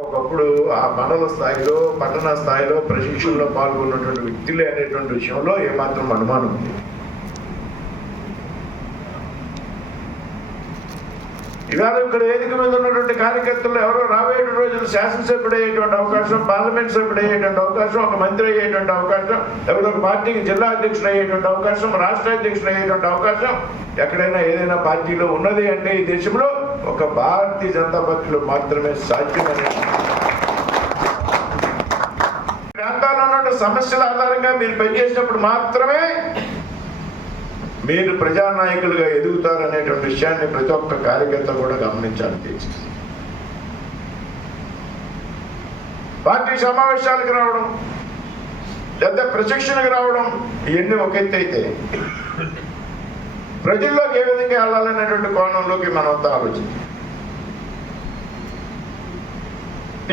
ఒకప్పుడు ఆ మండల స్థాయిలో పట్టణ స్థాయిలో ప్రశిక్షణలో పాల్గొన్నటువంటి వ్యక్తులే అనేటువంటి విషయంలో ఏమాత్రం అనుమానం ఉంది. ఇవాళ ఇక్కడ వేదిక మీద ఉన్నటువంటి కార్యకర్తలు ఎవరో రాబోయే రోజులు శాసనసభ్యుడు అయ్యేటువంటి అవకాశం, పార్లమెంట్ సభ్యుడు అయ్యేటువంటి అవకాశం, ఒక మంత్రి అయ్యేటువంటి అవకాశం, ఎవరో ఒక పార్టీకి జిల్లా అధ్యక్షుడు అయ్యేటువంటి అవకాశం, రాష్ట్ర అధ్యక్షుడు అయ్యేటువంటి అవకాశం ఎక్కడైనా ఏదైనా పార్టీలో ఉన్నది అంటే ఈ దేశంలో ఒక భారతీయ జనతా పార్టీలో మాత్రమే సాధ్యమనే ప్రాంతాల్లో ఉన్న సమస్యల ఆధారంగా మీరు పనిచేసినప్పుడు మాత్రమే మీరు ప్రజానాయకులుగా ఎదుగుతారు అనేటువంటి విషయాన్ని ప్రతి ఒక్క కార్యకర్త కూడా గమనించాలి. పార్టీ సమావేశాలకు రావడం లేదా ప్రశిక్షణకు రావడం ఇవన్నీ ఒక ఎత్తు అయితే ప్రజల్లోకి ఏ విధంగా వెళ్ళాలనేటువంటి కోణంలోకి మనంతా ఆలోచించాం.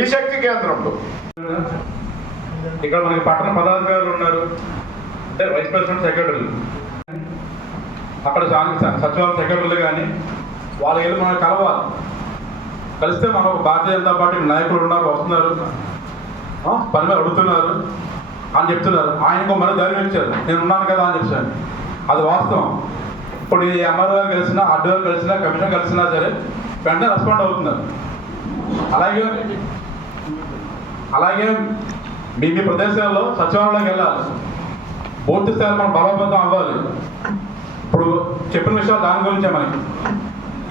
ఈ శక్తి కేంద్రంలో ఇక్కడ మనకి పట్టణ పదాధికారులు ఉన్నారు, అంటే వైస్ ప్రెసిడెంట్ సెక్రటరీలు, అక్కడ సచివాలయ సెక్రటరీలు కానీ వాళ్ళకి వెళ్ళి మనం కలవాలి. కలిస్తే మనం భారతీయ జనతా పార్టీ నాయకులు ఉన్నారు, వస్తున్నారు, పని మీద అడుగుతున్నారు అని చెప్తున్నారు. ఆయనకు మరి ధైర్యం ఇచ్చారు, నేను ఉన్నాను కదా అని చెప్పాను. అది వాస్తవం. ఇప్పుడు ఈ ఎంఆర్ఓ గారు కలిసినా, ఆర్డీఓ గారు కలిసినా, కమిషనర్ కలిసినా సరే వెంటనే రెస్పాండ్ అవుతున్నారు. అలాగే మీ ప్రదేశాల్లో సచివాలయంలోకి వెళ్ళాలి, పూర్తి స్థాయిలో మనం బలోపేతం అవ్వాలి. ఇప్పుడు చెప్పిన విషయాలు దాని గురించే మనకి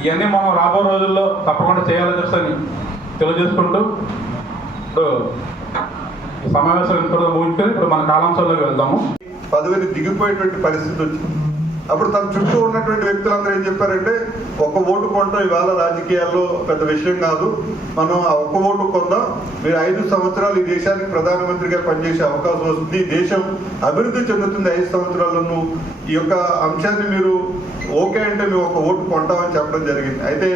ఇవన్నీ మనం రాబో రోజుల్లో తప్పకుండా చేయాలని చెప్పని తెలియజేసుకుంటూ ఇప్పుడు సమావేశం ఇంతలో ముగించుకొని ఇప్పుడు మన కాలాంశాల్లోకి వెళ్దాము. పదవిని దిగిపోయేటువంటి పరిస్థితి వచ్చింది. అప్పుడు తన చుట్టూ ఉన్నటువంటి వ్యక్తులందరూ ఏం చెప్పారంటే, ఒక్క ఓటు కొనడం ఇవాళ రాజకీయాల్లో పెద్ద విషయం కాదు, మనం ఆ ఒక్క ఓటు కొందాం, మీరు 5 సంవత్సరాలు ఈ దేశానికి ప్రధానమంత్రిగా పనిచేసే అవకాశం వస్తుంది, దేశం అభివృద్ధి చెందుతుంది 5 సంవత్సరాలను, ఈ యొక్క అంశాన్ని మీరు ఓకే అంటే మేము ఒక ఓటు కొంటామని చెప్పడం జరిగింది. అయితే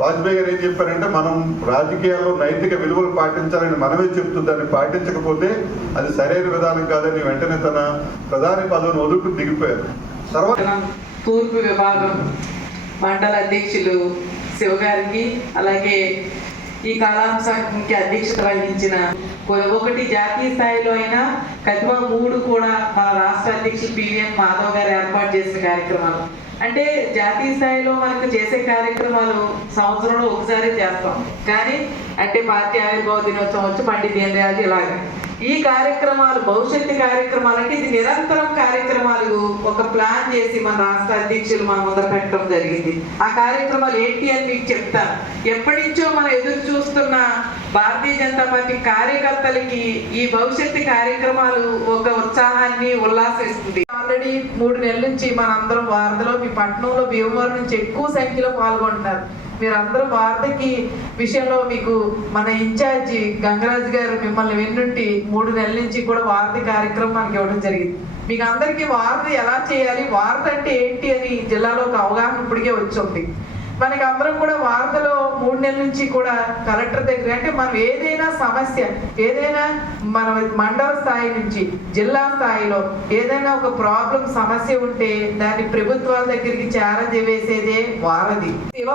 వాజ్పేయి గారు ఏం చెప్పారంటే, మనం రాజకీయాల్లో నైతిక విలువలు పాటించాలని మనమే చెప్తూ దాన్ని పాటించకపోతే అది సరైన విధానం కాదని వెంటనే తన ప్రధాని పదవిని వదులుకుని దిగిపోయారు. తూర్పు విభాగం మండల అధ్యక్షులు శివగారికి, అలాగే ఈ కళాంశానికి అధ్యక్షత వహించిన ఒకటి జాతీయ స్థాయిలో అయినా కతిమ 3 కూడా మన రాష్ట్ర అధ్యక్షులు పివిఎన్ మాధవ్ గారు ఏర్పాటు చేసిన కార్యక్రమాలు. అంటే జాతీయ స్థాయిలో మనకు చేసే కార్యక్రమాలు సంవత్సరంలో ఒకసారి చేస్తాం, కానీ అంటే పార్టీ ఆవిర్భావ దినోత్సవం వచ్చి పండిత్ దీన్ దయాళ్ ఇలాగే ఈ కార్యక్రమాలు భవిష్యత్తు కార్యక్రమాలు అంటే ఇది నిరంతరం కార్యక్రమాలు ఒక ప్లాన్ చేసి మన రాష్ట్ర అధ్యక్షులు మన ముందర పెట్టడం జరిగింది. ఆ కార్యక్రమాలు ఏంటి అని మీకు చెప్తాను. ఎప్పటి నుంచో మనం ఎదురు చూస్తున్న భారతీయ జనతా పార్టీ కార్యకర్తలకి ఈ భవిష్యత్తు కార్యక్రమాలు ఒక ఉత్సాహాన్ని ఉల్లాసిస్తుంది. ఆల్రెడీ 3 నెలల నుంచి మనందరం వారధలో మీ పట్టణంలో భీమవరం నుంచి ఎక్కువ సంఖ్యలో పాల్గొంటున్నారు. మీరందరూ వారధికి విషయంలో మీకు మన ఇన్ఛార్జి గంగరాజు గారు మిమ్మల్ని వెన్నుంటి 3 నెలల నుంచి కూడా వారధి కార్యక్రమం మనకి ఇవ్వడం జరిగింది. మీకు అందరికీ వారధి ఎలా చేయాలి, వారధి అంటే ఏంటి అని జిల్లాలో ఒక అవగాహన ఇప్పటికే వచ్చి మనకి అందరం కూడా వార్తలో 3 నెలల నుంచి కూడా కలెక్టర్ దగ్గర అంటే మనం ఏదైనా సమస్య ఏదైనా మన మండల స్థాయి నుంచి జిల్లా స్థాయిలో ఏదైనా ఒక ప్రాబ్లం సమస్య ఉంటే దాన్ని ప్రభుత్వాల దగ్గరికి చేరవేసేదే వారధి.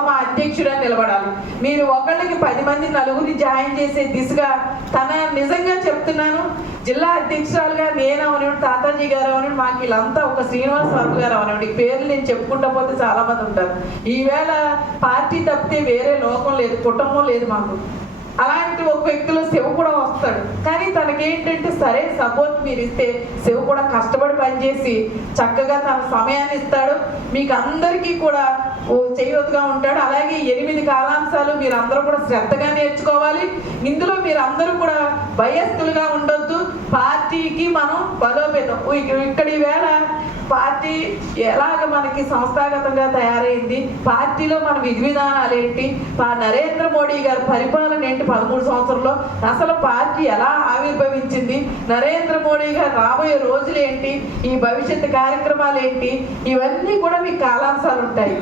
మా అధ్యక్షుడు నిలబడాలి. మీరు ఒకళ్ళకి 10 మంది నలుగురిని జాయిన్ చేసే దిశగా తన నిజంగా చెప్తున్నాను, జిల్లా అధ్యక్షురాలుగా నేను అవనివ్వండి, తాతాజీ గారు అవనివ్వండి, మాకు వీళ్ళంతా ఒక శ్రీనివాస్ వర్మ గారు అవనివ్వండి, పేర్లు నేను చెప్పుకుంటా పోతే చాలా మంది ఉంటారు. ఈవేళ పార్టీ తప్పితే వేరే లోకం లేదు, కుటుంబం లేదు మాకు. అలాంటి ఒక వ్యక్తిలో శివ కూడా వస్తాడు, కానీ తనకేంటంటే సరే సపోర్ట్ మీరు ఇస్తే శివ కూడా కష్టపడి పనిచేసి చక్కగా తన సమయాన్ని ఇస్తాడు, మీకు అందరికీ కూడా చేయూతగా ఉంటాడు. అలాగే 8 కాలాంశాలు మీరు అందరూ కూడా శ్రద్ధగా నేర్చుకోవాలి. ఇందులో మీరు అందరూ కూడా భయస్థులుగా ఉండొద్దు. పార్టీకి మనం బలోపేతం ఇక్కడ ఈవేళ పార్టీ ఎలాగ మనకి సంస్థాగతంగా తయారైంది, పార్టీలో మన విధి విధానాలు ఏంటి, నరేంద్ర మోడీ గారి పరిపాలన ఏంటి 13 సంవత్సరంలో, అసలు పార్టీ ఎలా ఆవిర్భవించింది, నరేంద్ర మోడీ గారు రాబోయే రోజులు ఏంటి, ఈ భవిష్యత్తు కార్యక్రమాలు ఏంటి, ఇవన్నీ కూడా మీకు కాలాంశాలు ఉంటాయి.